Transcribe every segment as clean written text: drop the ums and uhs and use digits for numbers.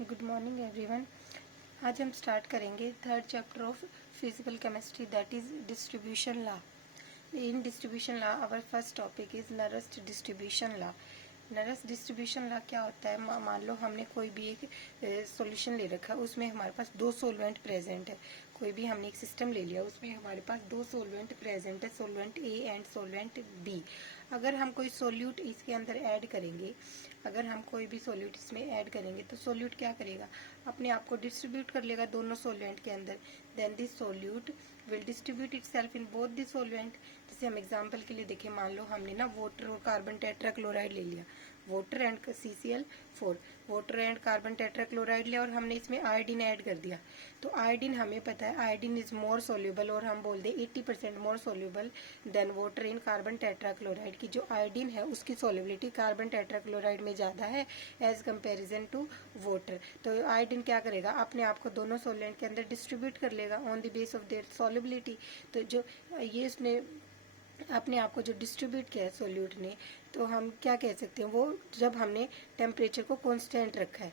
Good morning everyone. आज हम start करेंगे third chapter of physical chemistry, that is distribution law. In distribution law our first topic is Nernst distribution law. Nernst distribution law क्या होता है? मान लो हमने कोई भी एक सॉल्यूशन ले रखा है, उसमें हमारे पास दो सॉल्वेंट प्रेजेंट है। कोई भी हमने एक सिस्टम ले लिया, उसमें हमारे पास दो सॉल्वेंट प्रेजेंट है, solvent A and solvent b. अगर हम कोई सोल्यूट इसके अंदर ऐड करेंगे, अगर हम कोई भी सोल्यूट इसमें ऐड करेंगे तो सोल्यूट क्या करेगा? अपने आप को डिस्ट्रीब्यूट कर लेगा दोनों सोल्वेंट के अंदर। Then this solute will distribute itself in both the solvent. जैसे हम एग्जांपल के लिए देखें, मान लो हमने ना वाटर और कार्बन टेट्राक्लोराइड ले लिया, water and CCl4, water and carbon tetrachloride लिया और हमने इसमें आयोडीन ऐड कर दिया। तो आयोडीन हमें पता है आयोडीन इज मोर सोल्यूबल, और हम बोल दें 80% more soluble than water in carbon tetrachloride. की जो आयोडीन है उसकी सोल्युबिलिटी कार्बन टेट्राक्लोराइड में ज़्यादा है एज कंपेरिजन टू वाटर। तो आयोडीन क्या करेगा? अपने आप को दोनों सोलेंट के अंदर डिस्ट्रीब्यूट कर लेगा on the base of there solubility. तो जो ये उसने अपने आप को जो डिस्ट्रीब्यूट किया है सोल्यूट ने, तो हम क्या कह सकते हैं? वो जब हमने टेम्परेचर को कांस्टेंट रखा है,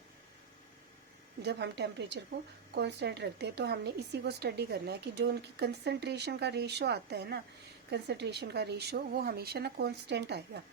जब हम टेम्परेचर को कांस्टेंट रखते हैं तो हमने इसी को स्टडी करना है कि जो उनकी कंसंट्रेशन का रेशो आता है ना, कंसंट्रेशन का रेशो वो हमेशा ना कांस्टेंट आएगा।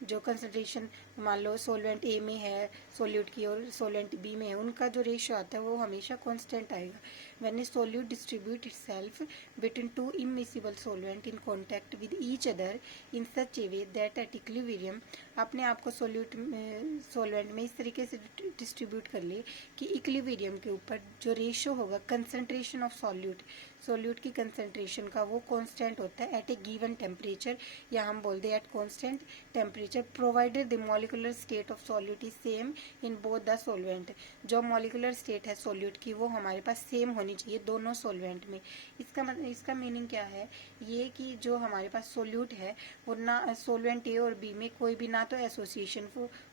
जो कंसंट्रेशन मान लो सोलवेंट ए में है सोल्यूट की और सोलेंट बी में है, उनका जो रेशियो आता है वो हमेशा कांस्टेंट आएगा। When A solute distribute itself between two immiscible solvent in contact with each other in such A way that at equilibrium, अपने आप को सोलवेंट में इस तरीके से डिस्ट्रीब्यूट कर ले कि इक्विलिब्रियम के ऊपर जो रेशियो होगा कंसंट्रेशन ऑफ सोल्यूट की कंसंट्रेशन का, वो कांस्टेंट होता है एट ए गिवन टेम्परेचर, या हम बोल दे at constant temperature, provided the molecular state of solute is same in both the solvent. जो मॉलिक्यूलर स्टेट है सोल्यूट की वो हमारे पास सेम होनी चाहिए दोनों सोलवेंट में। इसका मीनिंग क्या है? ये कि जो हमारे पास सोल्यूट है वो ना सोलवेंट ए और बी में कोई भी ना तो एसोसिएशन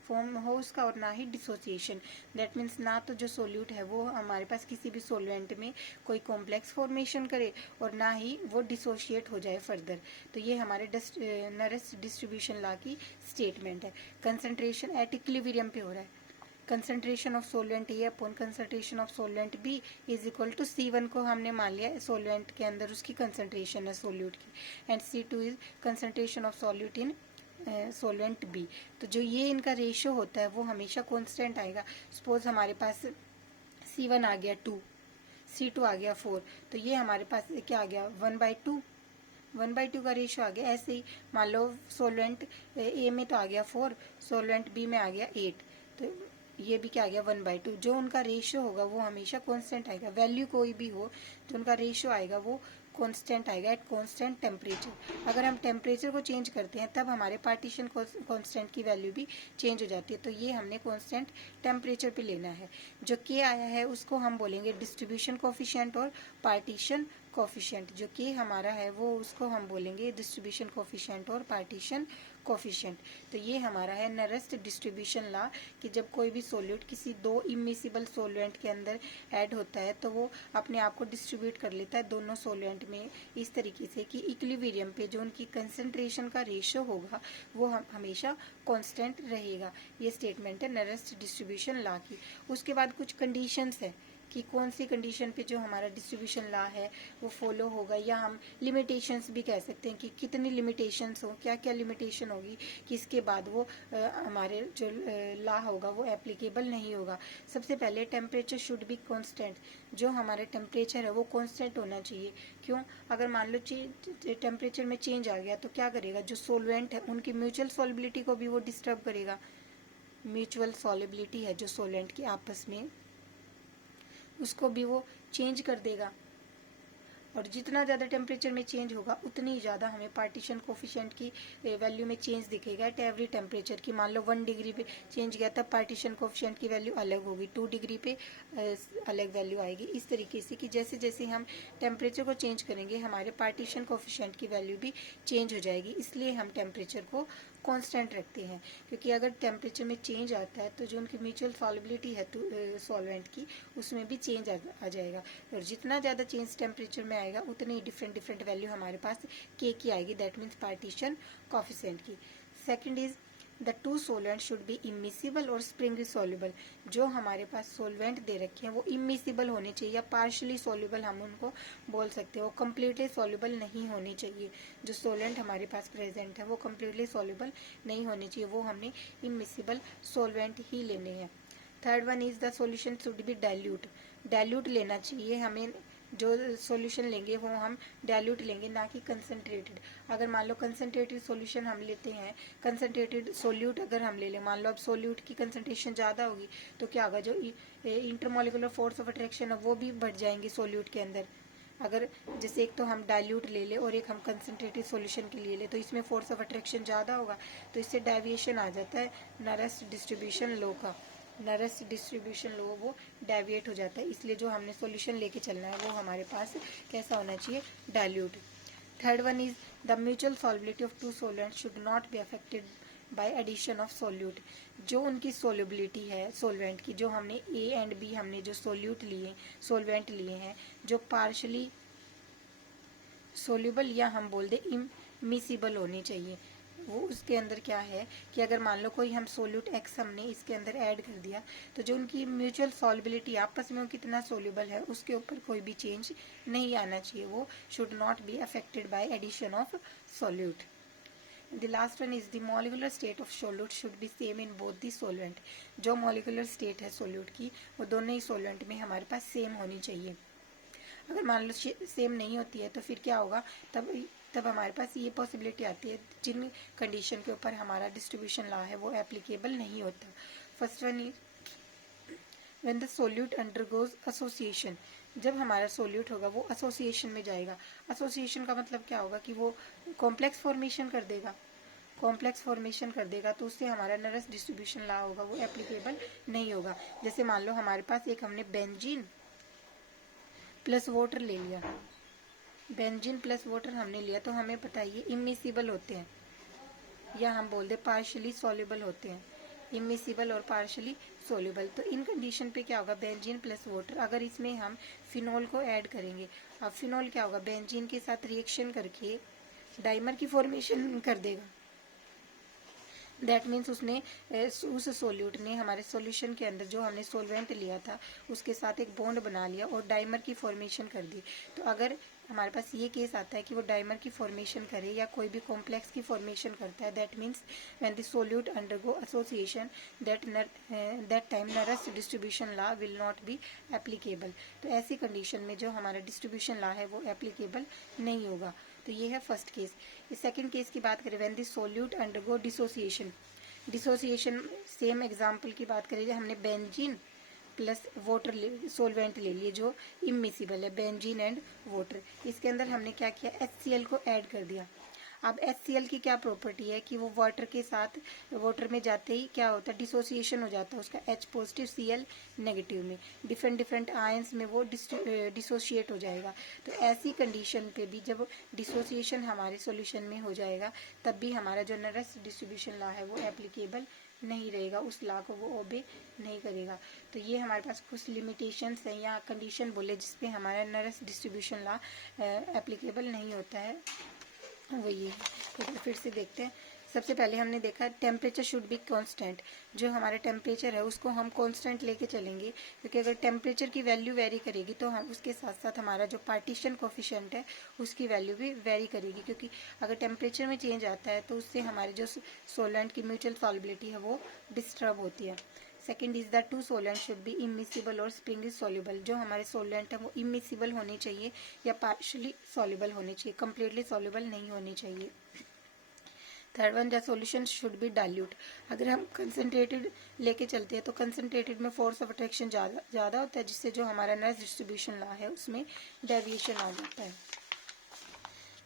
फॉर्म हो उसका और ना ही डिसोसिएशन। दैट मीन्स ना तो जो सोल्यूट है वो हमारे पास किसी भी सोलवेंट में कोई कॉम्प्लेक्स फॉर्मेशन करे और ना ही वो डिसोशिएट हो जाए फर्दर। तो ये हमारे नरेस्ट डिस्ट्रीब्यूशन लॉ की स्टेटमेंट है। कंसंट्रेशन एट इक्विलिब्रियम पे हो रहा है। Concentration of solvent A upon concentration of solvent B is equal to C1 को हमने मान लिया सोलवेंट के अंदर उसकी कंसंट्रेशन है सोल्यूट की, and C2 is concentration of solute in solvent B. तो जो ये इनका रेशियो होता है वो हमेशा कांस्टेंट आएगा। सपोज हमारे पास C1 आ गया 2, C2 आ गया 4, तो ये हमारे पास क्या आ गया 1/2, 1/2 का रेशियो आ गया। ऐसे ही मान लो सोलवेंट ए में तो आ गया 4, सोलवेंट बी में आ गया 8, तो ये भी क्या आ गया 1/2। जो उनका रेशियो होगा वो हमेशा कांस्टेंट आएगा। वैल्यू कोई भी हो, जो उनका रेशियो आएगा वो कांस्टेंट आएगा एट कांस्टेंट टेम्परेचर। अगर हम टेम्परेचर को चेंज करते हैं तब हमारे पार्टीशन कांस्टेंट की वैल्यू भी चेंज हो जाती है। तो ये हमने कांस्टेंट टेम्परेचर पे लेना है। जो के आया है उसको हम बोलेंगे डिस्ट्रीब्यूशन कोफिशिएंट और पार्टीशन कोफिशिएंट। जो के हमारा है वो उसको हम बोलेंगे डिस्ट्रीब्यूशन कोफिशिएंट और पार्टीशन कोफिशिएंट। तो ये हमारा है नरेस्ट डिस्ट्रीब्यूशन लॉ कि जब कोई भी सोल्यूट किसी दो इमिसिबल सोलवेंट के अंदर ऐड होता है तो वो अपने आप को डिस्ट्रीब्यूट कर लेता है दोनों सोलवेंट में इस तरीके से कि इक्विलिब्रियम पे जो उनकी कंसंट्रेशन का रेशियो होगा वो हमेशा कांस्टेंट रहेगा। ये स्टेटमेंट है नरेस्ट डिस्ट्रीब्यूशन लॉ की। उसके बाद कुछ कंडीशंस है कि कौन सी कंडीशन पे जो हमारा डिस्ट्रीब्यूशन लॉ है वो फॉलो होगा, या हम लिमिटेशंस भी कह सकते हैं कि कितनी लिमिटेशंस हो, क्या क्या लिमिटेशन होगी कि इसके बाद वो हमारे जो लॉ होगा वो एप्लीकेबल नहीं होगा। सबसे पहले टेम्परेचर शुड बी कांस्टेंट। जो हमारे टेम्परेचर है वो कांस्टेंट होना चाहिए। क्यों? अगर मान लो टेम्परेचर में चेंज आ गया तो क्या करेगा? जो सोलवेंट है उनकी म्यूचुअल सॉल्युबिलिटी को भी वो डिस्टर्ब करेगा। म्यूचुअल सॉल्युबिलिटी है जो सोलेंट की आपस में, उसको भी वो चेंज कर देगा। और जितना ज़्यादा टेम्परेचर में चेंज होगा उतनी ज़्यादा हमें पार्टीशन कोफिशिएंट की वैल्यू में चेंज दिखेगा एट एवरी टेम्परेचर की। मान लो 1 डिग्री पे चेंज गया तब पार्टीशन कोफिशिएंट की वैल्यू अलग होगी, 2 डिग्री पे अलग वैल्यू आएगी। इस तरीके से कि जैसे जैसे हम टेम्परेचर को चेंज करेंगे हमारे पार्टीशन कोफिशिएंट की वैल्यू भी चेंज हो जाएगी। इसलिए हम टेम्परेचर को कांस्टेंट रखते हैं, क्योंकि अगर टेम्परेचर में चेंज आता है तो जो उनकी म्यूचुअल सॉल्युबिलिटी है सॉल्वेंट की उसमें भी चेंज आ जाएगा। और जितना ज़्यादा चेंज टेम्परेचर में आएगा उतनी डिफरेंट वैल्यू हमारे पास के की आएगी, दैट मीन्स पार्टीशन कोफिशिएंट की। Second is the two solvent should be immiscible और स्प्रिंग सॉल्युबल। जो हमारे पास सोलवेंट दे रखे हैं वो इमिसिबल होने चाहिए या पार्शली सॉल्युबल हम उनको बोल सकते हैं, वो कम्प्लीटली सॉल्युबल नहीं होनी चाहिए। जो सोलेंट हमारे पास प्रेजेंट है वो कम्प्लीटली सॉल्युबल नहीं होनी चाहिए, वो हमने इमिसिबल सोलवेंट ही लेने हैं। Third one is the solution should be dilute. Dilute लेना चाहिए हमें, जो सॉल्यूशन लेंगे वो हम डाइल्यूट लेंगे, ना कि कंसनट्रेटेड। अगर मान लो कंसनट्रेटेड सॉल्यूशन हम लेते हैं, कंसनट्रेटेड सोल्यूट अगर हम ले लें, मान लो अब सोल्यूट की कंसनट्रेशन ज़्यादा होगी तो क्या होगा, जो इंटरमोलिकुलर फोर्स ऑफ अट्रैक्शन है वो भी बढ़ जाएंगे सोल्यूट के अंदर। अगर जैसे एक तो हम डाइल्यूट ले लें और एक हम कंसनट्रेटेड सॉल्यूशन के लिए ले, तो इसमें फोर्स ऑफ अट्रैक्शन ज़्यादा होगा, तो इससे डेविएशन आ जाता है नरस्ट डिस्ट्रीब्यूशन लॉ का। नरस्ट डिस्ट्रीब्यूशन लॉ वो डेविएट हो जाता है, इसलिए जो हमने सॉल्यूशन लेके चलना है वो हमारे पास कैसा होना चाहिए, dilute. Third one is the mutual solubility of two solvent should not be affected by addition of solute. जो उनकी सोल्युबिलिटी है सोलवेंट की, जो हमने ए एंड बी हमने जो सोल्यूट लिए, सोलवेंट लिए हैं, जो पार्शली सोल्यूबल या हम बोल दे इमिसिबल होनी चाहिए। वो उसके अंदर क्या है कि अगर मान लो कोई हम सोल्यूट एक्स हमने इसके अंदर ऐड कर दिया, तो जो उनकी म्यूचुअल सॉल्युबिलिटी आपस में कितना सोल्यूबल है उसके ऊपर कोई भी चेंज नहीं आना चाहिए, वो should not be affected by addition of solute. The last one is the molecular state of solute should be same in both the solvent। जो molecular state है solute की वो दोनों ही solvent में हमारे पास सेम होनी चाहिए। अगर मान लो सेम नहीं होती है तो फिर क्या होगा, तब हमारे पास ये पॉसिबिलिटी आती है जिन कंडीशन के ऊपर हमारा डिस्ट्रीब्यूशन लॉ है वो एप्लीकेबल नहीं होता। First one is when the solute undergoes association. जब हमारा सोल्यूट होगा वो एसोसिएशन में जाएगा। एसोसिएशन का मतलब क्या होगा कि वो कॉम्प्लेक्स फॉर्मेशन कर देगा, कॉम्प्लेक्स फॉर्मेशन कर देगा, तो उससे हमारा नरस डिस्ट्रीब्यूशन लॉ होगा वो एप्लीकेबल नहीं होगा। जैसे मान लो हमारे पास एक हमने बेंजीन प्लस वाटर ले लिया, बेंजीन प्लस वाटर हमने लिया, तो हमें पता है ये इमिसिबल होते हैं या हम बोल दे पार्शली सॉल्युबल होते हैं, इमिसिबल और पार्शली सोल्यूबल। तो इन कंडीशन पे क्या होगा, बेंजीन प्लस वाटर, अगर इसमें हम फिनोल को ऐड करेंगे, अब फिनोल क्या होगा, बेंजीन के साथ रिएक्शन करके डाइमर की फॉर्मेशन कर देगा। दैट मीन्स उसने उस सोल्यूट ने हमारे सॉल्यूशन के अंदर जो हमने सोलवेंट लिया था उसके साथ एक बॉन्ड बना लिया और डाइमर की फॉर्मेशन कर दी। तो अगर हमारे पास ये केस आता है कि वो डाइमर की फॉर्मेशन करे या कोई भी कॉम्प्लेक्स की फॉर्मेशन करता है, that means when the solute undergo association that time nurse distribution law will not be applicable. तो ऐसी कंडीशन में जो हमारा डिस्ट्रीब्यूशन लॉ है वो एप्लीकेबल नहीं होगा। तो ये है फर्स्ट केस। इस सेकंड केस की बात करें, when the solute undergo dissociation. Dissociation same example की बात करें, हमने बेंजीन प्लस वाटर सोलवेंट ले लिए जो इमिसिबल है, बेंजीन एंड वाटर। इसके अंदर हमने क्या किया, HCl को ऐड कर दिया। अब HCl की क्या प्रॉपर्टी है कि वो वाटर के साथ, वाटर में जाते ही क्या होता है, डिसोसिएशन हो जाता है उसका H पॉजिटिव Cl नेगेटिव में, डिफरेंट डिफरेंट आयंस में वो डिसोशिएट हो जाएगा। तो ऐसी कंडीशन पे भी जब डिसोसिएशन हमारे सॉल्यूशन में हो जाएगा तब भी हमारा जो नरस डिस्ट्रीब्यूशन लॉ है वो एप्लीकेबल नहीं रहेगा, उस लॉ को वो ओबे नहीं करेगा। तो ये हमारे पास कुछ लिमिटेशंस हैं या कंडीशन बोले जिसपे हमारा नरस डिस्ट्रीब्यूशन लॉ एप्लीकेबल नहीं होता है, वो ये है। तो फिर से देखते हैं। सबसे पहले हमने देखा टेम्परेचर शुड बी कांस्टेंट। जो हमारा टेम्परेचर है उसको हम कांस्टेंट लेके चलेंगे, क्योंकि अगर टेम्परेचर की वैल्यू वेरी करेगी तो हम उसके साथ साथ हमारा जो पार्टीशन कोफिशिएंट है उसकी वैल्यू भी वेरी करेगी, क्योंकि अगर टेम्परेचर में चेंज आता है तो उससे हमारे जो सोलेंट की म्यूचुअल सॉल्युबिलिटी है वो डिस्टर्ब होती है। Second is the two solvent should be immiscible और स्प्रिंगली सॉल्युबल। जो हमारे सोलेंट है वो इमिसिबल होने चाहिए या पार्शली सॉल्युबल होने चाहिए, कम्प्लीटली सॉल्युबल नहीं होनी चाहिए। Third one, the solution should be dilute. अगर हम कंसनट्रेटेड लेके चलते हैं तो कंसनट्रेटेड में फोर्स ऑफ अट्रैक्शन ज़्यादा होता है, जिससे जो हमारा नर्स डिस्ट्रीब्यूशन लॉ है उसमें डेविएशन आ जाता है।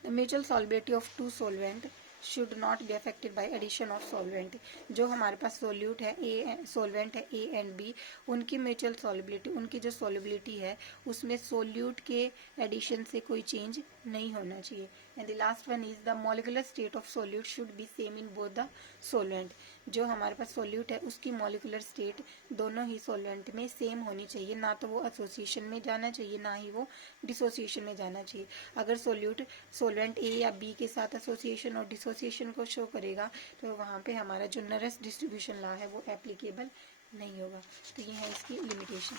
The mutual solubility of two solvent should not be affected by addition of solvent. जो हमारे पास सोल्यूट है सोलवेंट है ए एंड बी, उनकी म्यूचुअल सॉल्युबिलिटी, उनकी जो सॉल्युबिलिटी है उसमें सोल्यूट के एडिशन से कोई चेंज नहीं होना चाहिए। And the last one is the molecular state of solute should be same in both the solvent. जो हमारे पास सोल्यूट है उसकी मॉलिक्यूलर स्टेट दोनों ही सोलवेंट में सेम होनी चाहिए, ना तो वो एसोसिएशन में जाना चाहिए ना ही वो डिसोसिएशन में जाना चाहिए। अगर सोल्यूट सोलवेंट ए या बी के साथ एसोसिएशन और डिसोसिएशन को शो करेगा तो वहाँ पे हमारा जो नरेस्ट डिस्ट्रीब्यूशन लॉ है वो एप्लीकेबल नहीं होगा। तो ये है इसकी limitation.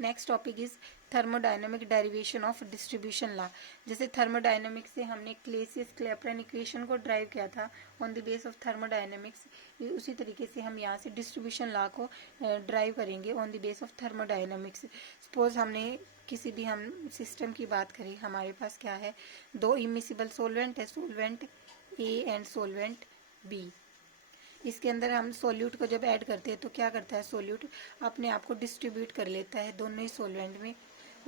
Next topic is thermodynamic derivation of distribution law. जैसे थर्मोडायनेमिक्स से हमने क्लेसियस-क्लैपेरन इक्वेशन को ड्राइव किया था on the base of thermodynamics, उसी तरीके से हम यहाँ से डिस्ट्रीब्यूशन लॉ को ड्राइव करेंगे on the base of thermodynamics. Suppose हमने किसी भी हम सिस्टम की बात करें, हमारे पास क्या है, दो इमिसिबल सोलवेंट है, solvent A and solvent B. इसके अंदर हम सोल्यूट को जब ऐड करते हैं तो क्या करता है, सोल्यूट अपने आप को डिस्ट्रीब्यूट कर लेता है दोनों ही सोलवेंट में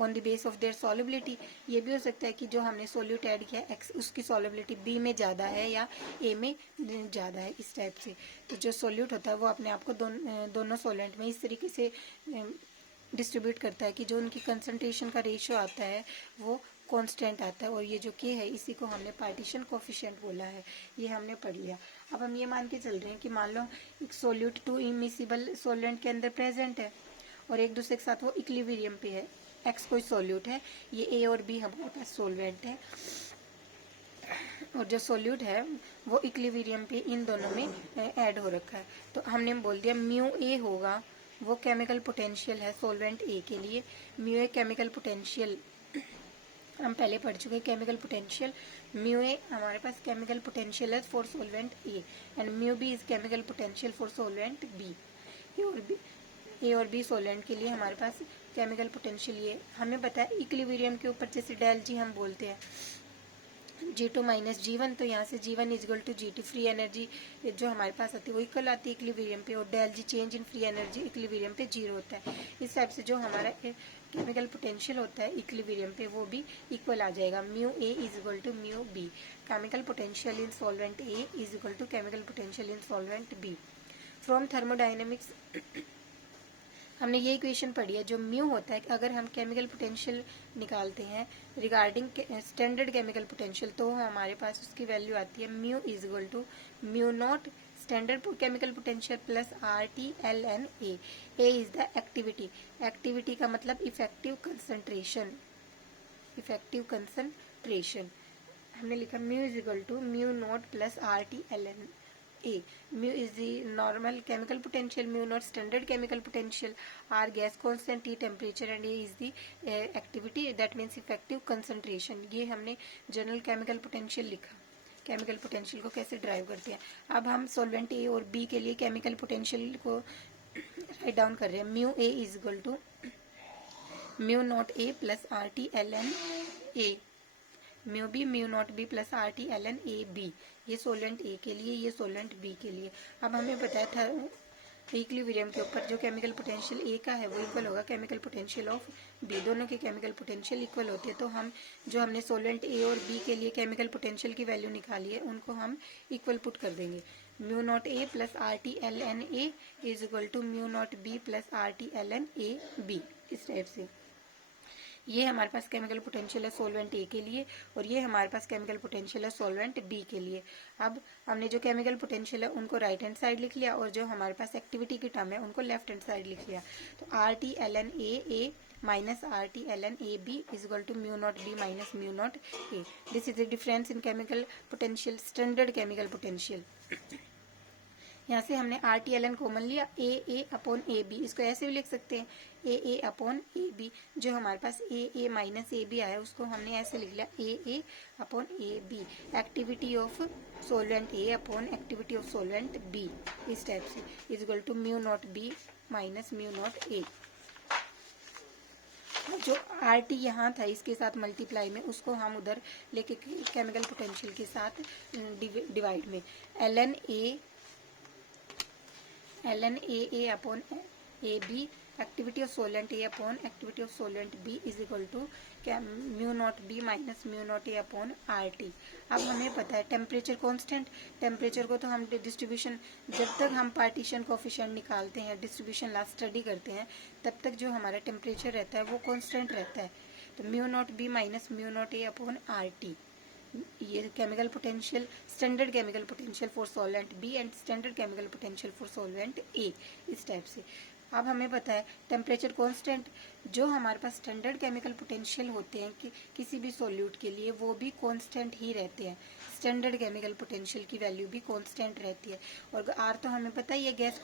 on the base of their solubility. ये भी हो सकता है कि जो हमने सोल्यूट ऐड किया एक्स उसकी सॉल्युबिलिटी बी में ज़्यादा है या ए में ज़्यादा है, इस टाइप से। तो जो सोल्यूट होता है वो अपने आप को दोनों सोलवेंट में इस तरीके से डिस्ट्रीब्यूट करता है कि जो उनकी कंसंट्रेशन का रेशियो आता है वो कांस्टेंट आता है। और ये जो के है इसी को हमने पार्टीशन कोफिशिएंट बोला है, ये हमने पढ़ लिया। अब हम ये मान के चल रहे हैं कि मान लो एक सोल्यूट टू इमिसिबल सोलवेंट के अंदर प्रेजेंट है और एक दूसरे के साथ वो इक्विलिब्रियम पे है। एक्स कोई सोल्यूट है, ये ए और बी हमारे पास सोलवेंट है और जो सोल्यूट है वो इक्विलिब्रियम पे इन दोनों में ऐड हो रखा है। तो हमने बोल दिया म्यू ए होगा, वो केमिकल पोटेंशियल है सोलवेंट ए के लिए। म्यू ए केमिकल पोटेंशियल हम पहले पढ़ चुके हैं, केमिकल पोटेंशियल म्यू ए हमारे पास केमिकल पोटेंशियल है for solvent A and mu B is chemical potential for solvent B. A और बी सोलवेंट के लिए हमारे पास केमिकल पोटेंशियल ये हमें पता है। इक्विलिब्रियम के ऊपर जैसे डेल जी हम बोलते हैं G2 माइनस G1, तो यहाँ से G1 is equal to G2। Free energy जो हमारे पास आती है वो इक्वल आती है इक्विलिब्रियम पे, और del G change in free energy equilibrium पे 0 होता है। इस टाइप से जो हमारा केमिकल पोटेंशियल होता है इक्विलिब्रियम पे वो भी इक्वल आ जाएगा। Mu A is equal to mu B. Chemical potential in solvent A is equal to chemical potential in solvent B. From thermodynamics हमने ये इक्वेशन पढ़ी है। जो म्यू होता है, अगर हम केमिकल पोटेंशियल निकालते हैं रिगार्डिंग स्टैंडर्ड केमिकल पोटेंशियल तो हमारे पास उसकी वैल्यू आती है mu is equal to mu not standard chemical potential plus R T L N A. A is the activity, activity का मतलब इफेक्टिव कंसंट्रेशन, इफेक्टिव कंसंट्रेशन। हमने लिखा mu is equal to mu not plus R T L N A. Mu is the normal chemical potential, mu not standard chemical potential, R gas constant, T temperature and A is the activity, that means effective concentration। ये हमने general chemical potential लिखा। Chemical potential को कैसे drive करते हैं। अब हम solvent ए और बी के लिए केमिकल पोटेंशियल को राइट डाउन कर रहे हैं। Mu A is equal to mu not A plus R T L N A, mu B mu not B plus R T L N A B. ये solvent ए के लिए, ये सोलेंट B के लिए। अब हमें बताया था इक्विलिब्रियम के ऊपर जो केमिकल पोटेंशियल ए का है वो इक्वल होगा केमिकल पोटेंशियल ऑफ बी। दोनों के केमिकल पोटेंशियल इक्वल होते हैं, तो हम जो हमने सोलेंट ए और बी के लिए केमिकल पोटेंशियल की वैल्यू निकाली है उनको हम इक्वल पुट कर देंगे। Mu not A plus R T L N A is equal to mu not B plus R T L N A B. इस टाइप से ये हमारे पास केमिकल पोटेंशियल है सोलवेंट ए के लिए और ये हमारे पास केमिकल पोटेंशियल है सोलवेंट बी के लिए। अब हमने जो केमिकल पोटेंशियल है उनको राइट हैंड साइड लिख लिया और जो हमारे पास एक्टिविटी की टर्म है उनको लेफ्ट हैंड साइड लिख लिया। तो R T L N A minus R T L N A B is equal to mu not B minus mu not A. This is the difference in chemical potential, standard chemical potential. यहाँ से हमने R T L N common लिया, A upon A B, इसको ऐसे भी लिख सकते हैं ए अपॉन ए बी। जो हमारे पास ए माइनस ए बी आया उसको हमने ऐसे लिख लिया A upon A B. Activity of solvent A upon activity of solvent B, इस टाइप से is equal to mu not B minus mu not A. जो आर टी यहाँ था इसके साथ मल्टीप्लाई में उसको हम उधर लेके केमिकल पोटेंशियल के साथ डिवाइड में L N A upon A B activity of solvent A upon activity of solvent B is equal to mu not B minus mu not A upon R T. अब हमें पता है temperature constant, temperature को तो हम distribution जब तक हम पार्टीशन कोफिशिएंट निकालते हैं डिस्ट्रीब्यूशन लॉ स्टडी करते हैं तब तक जो हमारा टेम्परेचर रहता है वो कांस्टेंट रहता है। तो mu not B minus mu not A upon R T, ये chemical potential, standard chemical potential for solvent B and standard chemical potential for solvent A, इस टाइप से। अब हमें पता है टेम्परेचर कांस्टेंट, जो हमारे पास स्टैंडर्ड केमिकल पोटेंशियल होते हैं कि किसी भी सॉल्यूट के लिए, वो भी कांस्टेंट ही रहते हैं। स्टैंडर्ड केमिकल पोटेंशियल की वैल्यू भी कांस्टेंट रहती है। और आर तो हमें पता ही है गैस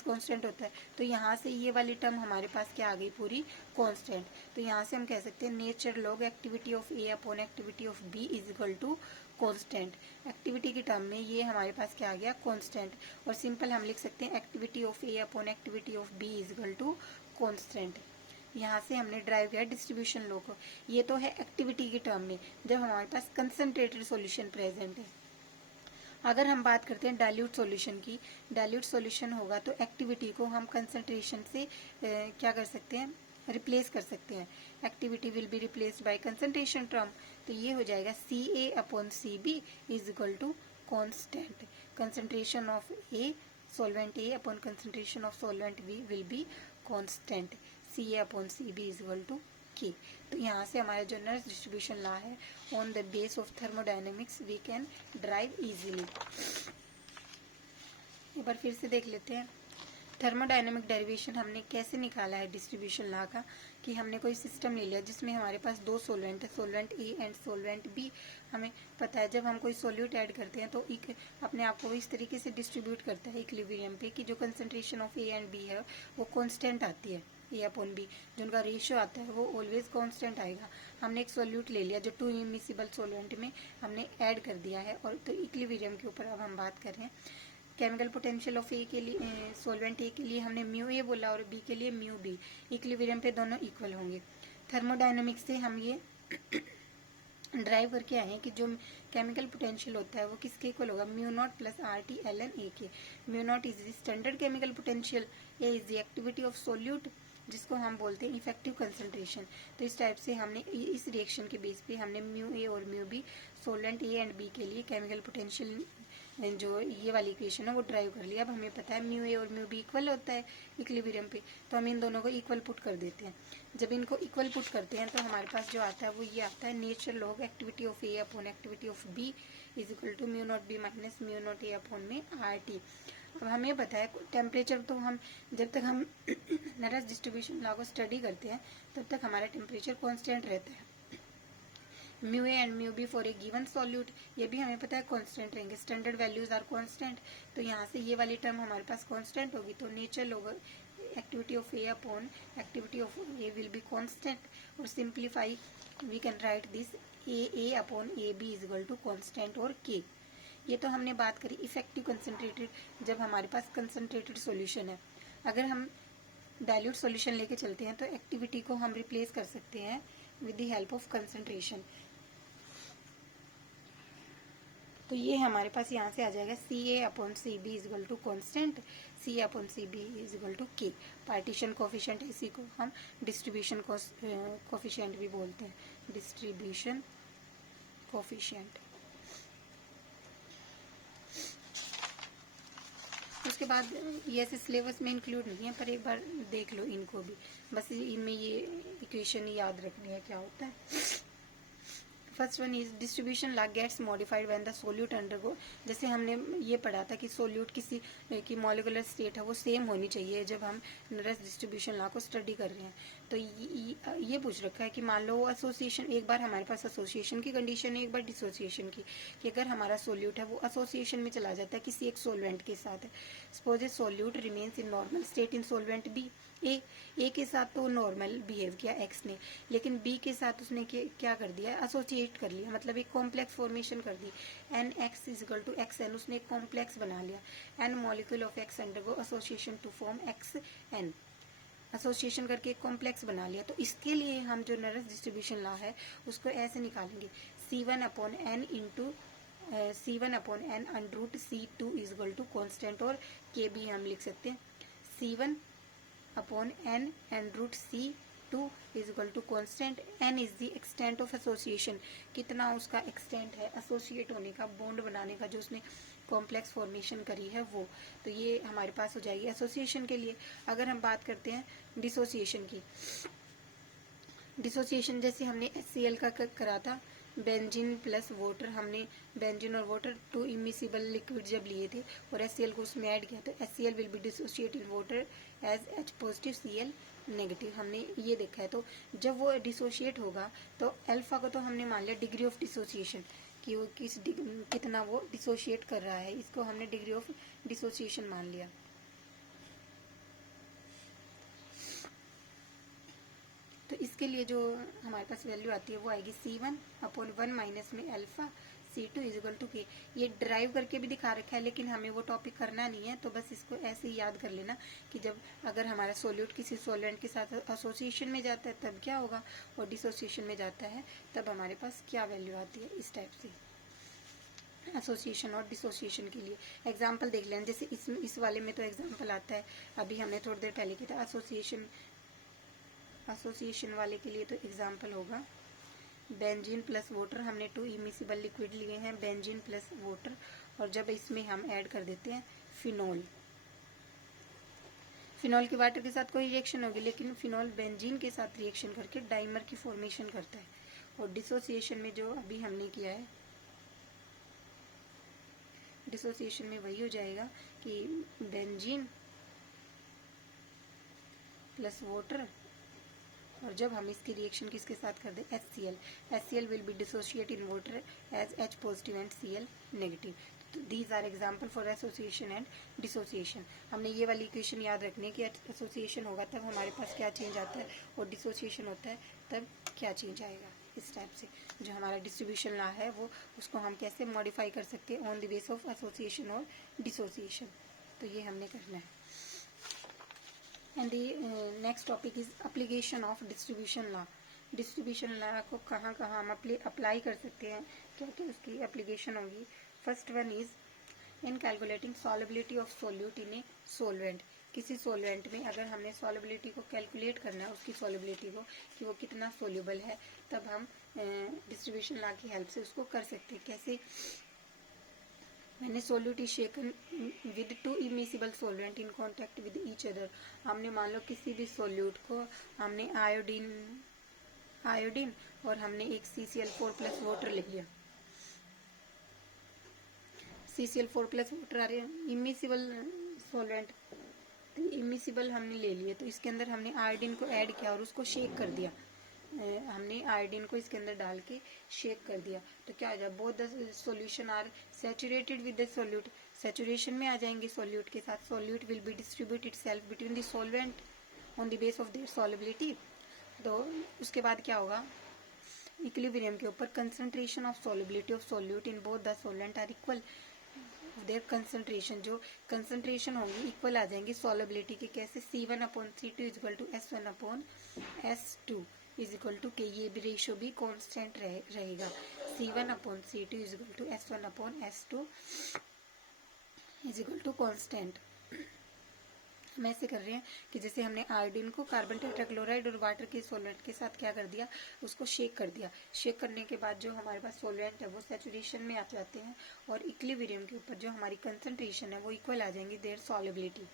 कांस्टेंट होता है। तो यहाँ से ये वाली टर्म हमारे पास क्या आ गई, पूरी कांस्टेंट। तो यहाँ से हम कह सकते हैं natural log activity of A upon activity of B is equal to constant. Activity की टर्म में ये हमारे पास क्या आ गया, कांस्टेंट। और सिंपल हम लिख सकते हैं activity of A upon activity of B is equal to constant. यहाँ से हमने ड्राइव किया डिस्ट्रीब्यूशन लॉ को। ये तो है एक्टिविटी की टर्म में, जब हमारे पास कंसंट्रेटेड सॉल्यूशन प्रेजेंट है। अगर हम बात करते हैं डाइल्यूट सॉल्यूशन की, डाइल्यूट सॉल्यूशन होगा तो एक्टिविटी को हम कंसंट्रेशन से क्या कर सकते हैं, रिप्लेस कर सकते हैं। Activity will be replaced by concentration term. तो ये हो जाएगा CA upon CB is equal to constant. Concentration of A, solvent A upon concentration of solvent B will be constant. CA upon CB is equal to K। तो यहाँ से हमारा जो Nernst distribution law है, on the base of thermodynamics we can derive easily. एक बार फिर से देख लेते हैं थर्मोडायनेमिक डेरिवेशन हमने कैसे निकाला है डिस्ट्रीब्यूशन लॉ का। कि हमने कोई सिस्टम ले लिया जिसमें हमारे पास दो सॉल्वेंट है, solvent A and solvent B. हमें पता है जब हम कोई सॉल्यूट ऐड करते हैं तो एक अपने आप को इस तरीके से डिस्ट्रीब्यूट करता है इक्विलिब्रियम पे कि जो concentration of A and B है वो कांस्टेंट आती है। ए अपॉन बी जो उनका रेशियो आता है वो ऑलवेज कांस्टेंट आएगा। हमने एक सॉल्यूट ले लिया जो 2 इमिसिबल सॉल्वेंट में हमने ऐड कर दिया है, और तो इक्विलिब्रियम के ऊपर अब हम बात कर रहे हैं। केमिकल पोटेंशियल ऑफ ए के लिए, सॉल्वेंट ए के लिए हमने म्यू ए बोला और बी के लिए म्यू बी। इक्विलिब्रियम पे दोनों इक्वल होंगे। थर्मोडायनेमिक्स से हम ये ड्राइव करके आए हैं कि जो केमिकल पोटेंशियल होता है वो किसके इक्वल होगा, mu not plus RT ln ए के। Mu naught is the standard chemical potential, A is the activity of solute जिसको हम बोलते हैं इफेक्टिव कंसंट्रेशन। तो इस टाइप से हमने इस रिएक्शन के बेस पे हमने म्यू ए और mu B, solvent A and B के लिए केमिकल पोटेंशियल जो ये वाली इक्वेशन है वो ड्राइव कर लिया। अब हमें पता है म्यू ए और म्यू बी इक्वल होता है इक्विलिब्रियम पे, तो हम इन दोनों को इक्वल पुट कर देते हैं। जब इनको इक्वल पुट करते हैं तो हमारे पास जो आता है वो ये आता है natural log activity of A upon activity of B is equal to mu not B minus mu not A upon में RT। अब हमें पता है टेम्परेचर तो हम जब तक हम नरस डिस्ट्रीब्यूशन लॉ को स्टडी करते हैं तब तक हमारा टेम्परेचर कॉन्स्टेंट रहता है। Mu A and mu B for a given solute, ये भी हमें पता है कांस्टेंट रहेंगे। स्टैंडर्ड वैल्यूज आर कांस्टेंट, तो यहाँ से ये वाली टर्म हमारे पास कांस्टेंट होगी। तो nature log activity of A upon activity of A will be constant. और simplify we can write this A upon A B is equal to constant और के। ये तो हमने बात करी इफेक्टिव कंसंट्रेटेड, जब हमारे पास कंसंट्रेटेड सॉल्यूशन है। अगर हम डाइल्यूट सॉल्यूशन लेके चलते हैं तो एक्टिविटी को हम रिप्लेस कर सकते हैं with the help of concentration. तो ये हमारे पास यहाँ से आ जाएगा CA upon CB is equal to constant, CA upon CB is equal to K। Partition coefficient, इसी को हम डिस्ट्रीब्यूशन कोफिशिएंट भी बोलते हैं, डिस्ट्रीब्यूशन कोफिशिएंट। उसके बाद ये ऐसे सिलेबस में इंक्लूड नहीं है पर एक बार देख लो इनको भी, बस इनमें ये इक्वेशन याद रखनी है क्या होता है। First one is distribution law gets modified when the solute undergo. जैसे हमने ये पढ़ा था कि सोल्यूट किसी की मॉलिकुलर स्टेट है वो सेम होनी चाहिए जब हम नरस डिस्ट्रीब्यूशन लॉ को स्टडी कर रहे हैं। तो ये पूछ रखा है कि मान लो वो एसोसिएशन, एक बार हमारे पास एसोसिएशन की कंडीशन है, एक बार डिसोसिएशन की, कि अगर हमारा सोल्यूट है वो एसोसिएशन में चला जाता है किसी एक सोलवेंट के साथ। Suppose a solute remains in normal state in solvent B. A के साथ तो नॉर्मल बिहेव किया एक्स ने, लेकिन बी के साथ उसने क्या कर दिया, एसोसिएट कर लिया, मतलब एक कॉम्प्लेक्स फॉर्मेशन कर दी। N X is equal to X N, उसने एक कॉम्प्लेक्स बना लिया। N molecule of X undergo association to form X N, association करके एक कॉम्प्लेक्स बना लिया। तो इसके लिए हम जो नरस डिस्ट्रीब्यूशन लॉ है उसको ऐसे निकालेंगे, C1 upon N into C1 upon N under root C2 is equal to constant, और के भी हम लिख सकते हैं C1 upon N and root C2 is equal to constant. N is the extent of association, कितना उसका एक्सटेंट है एसोसिएट होने का, बॉन्ड बनाने का, जो उसने कॉम्प्लेक्स फॉर्मेशन करी है वो। तो ये हमारे पास हो जाएगी एसोसिएशन के लिए। अगर हम बात करते हैं डिसोसिएशन की, डिसोसिएशन जैसे हमने HCl का करा था, बेंजीन प्लस वाटर, हमने बेंजीन और वाटर 2 इमिसिबल लिक्विड जब लिए थे और HCl को उसमें ऐड किया तो HCl will be dissociate in water as H positive Cl negative, हमने ये देखा है। तो जब वो डिसोशिएट होगा तो अल्फा को तो हमने मान लिया डिग्री ऑफ डिसोसिएशन कि वो कितना वो डिसोशिएट कर रहा है, इसको हमने डिग्री ऑफ डिसोसिएशन मान लिया। तो इसके लिए जो हमारे पास वैल्यू आती है वो आएगी C1/1 माइनस में अल्फा C2 इजिकल टू के। ये ड्राइव करके भी दिखा रखा है लेकिन हमें वो टॉपिक करना नहीं है, तो बस इसको ऐसे ही याद कर लेना कि जब अगर हमारा सोल्यूट किसी सोलेंट के साथ एसोसिएशन में जाता है तब क्या होगा और डिसोसिएशन में जाता है तब हमारे पास क्या वैल्यू आती है। इस टाइप से एसोसिएशन और डिसोसिएशन के लिए एग्जाम्पल देख लें। जैसे इस वाले में तो एग्जाम्पल आता है, अभी हमने थोड़ी देर पहले किया था एसोसिएशन वाले के लिए। तो एग्जाम्पल होगा बेंजीन प्लस वाटर, हमने 2 इमिसिबल लिक्विड लिए हैं बेंजीन प्लस वाटर, और जब इसमें हम ऐड कर देते हैं फिनॉल, फिनॉल की वाटर के साथ कोई रिएक्शन होगी लेकिन फिनॉल बेंजीन के साथ रिएक्शन करके डाइमर की फॉर्मेशन करता है। और डिसोसिएशन में जो अभी हमने किया है, डिसोसिएशन में वही हो जाएगा कि बेंजीन प्लस वाटर, और जब हम इसकी रिएक्शन किसके साथ कर दें HCl will be dissociate in water as H positive and Cl negative. तो these are example for association and dissociation. हमने ये वाली इक्वेशन याद रखनी है कि एसोसिएशन होगा तब हमारे पास क्या चेंज आता है और डिसोसिएशन होता है तब क्या चेंज आएगा। इस टाइप से जो हमारा डिस्ट्रीब्यूशन लॉ है वो उसको हम कैसे मॉडिफाई कर सकते हैं on the base of association और डिसोसिएशन। तो ये हमने करना है। And the next topic is application of distribution law. Distribution law को कहाँ कहाँ हम अप्लाई कर सकते हैं, क्या क्या उसकी एप्लीकेशन होगी। First one is in calculating solubility of solute in A solvent. किसी सोलवेंट में अगर हमने सॉल्युबिलिटी को कैलकुलेट करना है, उसकी सॉल्युबिलिटी को कि वो कितना सोल्यूबल है, तब हम डिस्ट्रीब्यूशन लॉ की हेल्प से उसको कर सकते हैं। कैसे, मैंने solute is shaken with 2 immiscible solvent in contact with each other. हमने मान लो किसी भी सोल्यूट को हमने आयोडीन और हमने एक CCl4 प्लस वाटर ले लिया। CCl4 प्लस वाटर आ रहे हैं इमिसिबल सोलवेंट, इमिसिबल हमने ले लिए, तो इसके अंदर हमने आयोडीन को ऐड किया और उसको शेक कर दिया। हमने आयोडीन को इसके अंदर डाल के शेक कर दिया तो क्या हो जाए, both the solution are saturated with the solute, saturation में आ जाएंगे सोल्यूट के साथ। Solute will be distribute itself between the solvent on the base of their solubility. तो उसके बाद क्या होगा, इक्विलिब्रियम के ऊपर concentration of solubility of solute in both the solvent are equal, their concentration, जो कंसंट्रेशन होंगी इक्वल आ जाएंगी सॉल्युबिलिटी के। कैसे, C1/C2 equal to S1/S2 is equal to के, ये भी रेशियो भी कांस्टेंट रहेगा। C1/C2 is equal to S1/S2 is equal to constant. हम ऐसे कर रहे हैं कि जैसे हमने आयोडीन को कार्बन टेट्राक्लोराइड और वाटर के सोलवेंट के साथ क्या कर दिया, उसको शेक कर दिया। शेक करने के बाद जो हमारे पास सोलवेंट है वो सैचुरेशन में आ जाते हैं और इक्विलिब्रियम के ऊपर जो हमारी कंसंट्रेशन है वो इक्वल आ जाएंगी their solubility.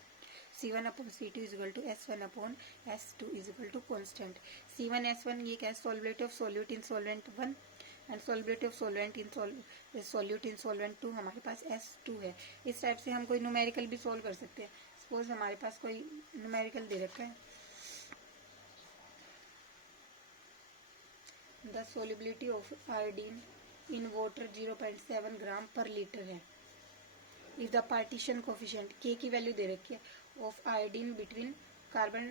C1/C2 is equal to S1/S2 is equal to constant. C1S1 ये क्या है, solubility of solute in solvent 1 and solubility of solvent in solute in solvent 2 हमारे पास S2 है। इस टाइप से हम कोई न्यूमेरिकल भी सोल्व कर सकते हैं। सपोज हमारे पास कोई न्यूमेरिकल दे रखा है, the solubility of iodine in water 0.7 ग्राम पर लीटर है। If the partition coefficient K की वैल्यू दे रखी है of iodine between carbon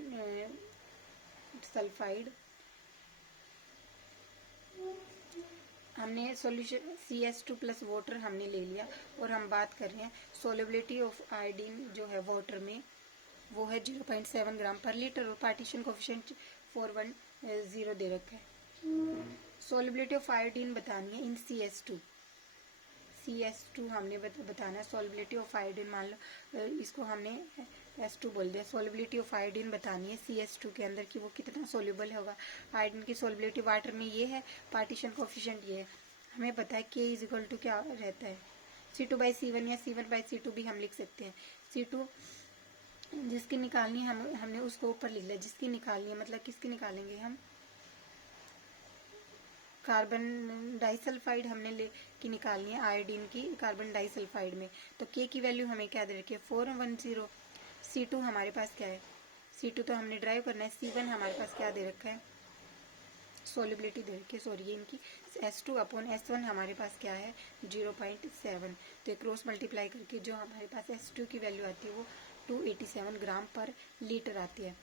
sulphide, हमने सॉल्यूशन CS2 प्लस वाटर हमने ले लिया और हम बात कर रहे हैं सोल्युबिलिटी ऑफ आयोडीन जो है वाटर में वो है 0.7 ग्राम पर लीटर और पार्टीशन कोफिशिएंट 410 दे रखा है। सोल्युबिलिटी ऑफ आयोडीन बतानी है इन CS2 हमने बताना है। सोल्युबिलिटी ऑफ आयोडीन, मान लो इसको हमने S2 बोल दिया। सोल्युबिलिटी ऑफ आयोडीन बतानी है CS2 के अंदर कि वो कितना सोल्यूबल होगा। आयोडीन की सोल्युबिलिटी वाटर में ये है, पार्टीशन कोफिशिएंट ये है। हमें पता है K इज इक्वल टू क्या रहता है, C2/C1 या C1/C2 भी हम लिख सकते हैं। C2 जिसकी निकालनी है हमने उसको ऊपर लिख लिया, जिसकी निकालनी है मतलब किसकी निकालेंगे हम, कार्बन डाइसल्फाइड हमने की निकालनी है आयोडीन की कार्बन डाइसल्फाइड में, तो के की वैल्यू हमें क्या दे रखी है 410। C2 हमारे पास क्या है, C2 तो हमने ड्राइव करना है, C1 हमारे पास क्या दे रखा है, सोलिबिलिटी दे रखी है, सॉरी ये इनकी S2/S1 हमारे पास क्या है 0.7। तो क्रॉस मल्टीप्लाई करके जो हमारे पास S2 की वैल्यू आती है वो 287 ग्राम पर लीटर आती है।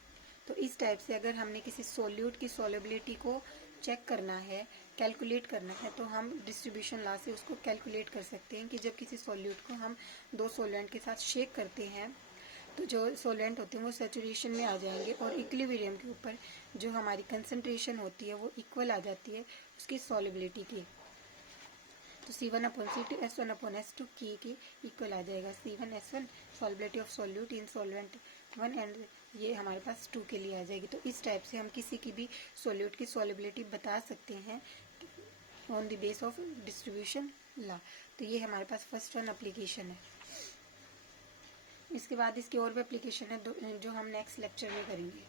तो इस टाइप से अगर हमने किसी सोल्यूट की सोलिबिलिटी को चेक करना है, कैलकुलेट करना है, तो हम डिस्ट्रीब्यूशन लॉ से उसको कैलकुलेट कर सकते हैं कि जब किसी सोल्यूट को हम दो सोलेंट के साथ शेक करते हैं तो जो सोलेंट होते हैं वो सेचुरेशन में आ जाएंगे और इक्विलिब्रियम के ऊपर जो हमारी कंसंट्रेशन होती है वो इक्वल आ जाती है उसकी सॉलिबिलिटी की। तो C1/C2 S1/S2 की इक्वल आ जाएगा। C1S1 solubility of solute in solvent 1 and ये हमारे पास 2 के लिए आ जाएगी। तो इस टाइप से हम किसी की भी सोल्यूट की सॉलिबिलिटी बता सकते हैं on the base of distribution law. तो ये हमारे पास फर्स्ट वन एप्लीकेशन है। इसके बाद इसकी और भी एप्लीकेशन है जो हम नेक्स्ट लेक्चर में करेंगे।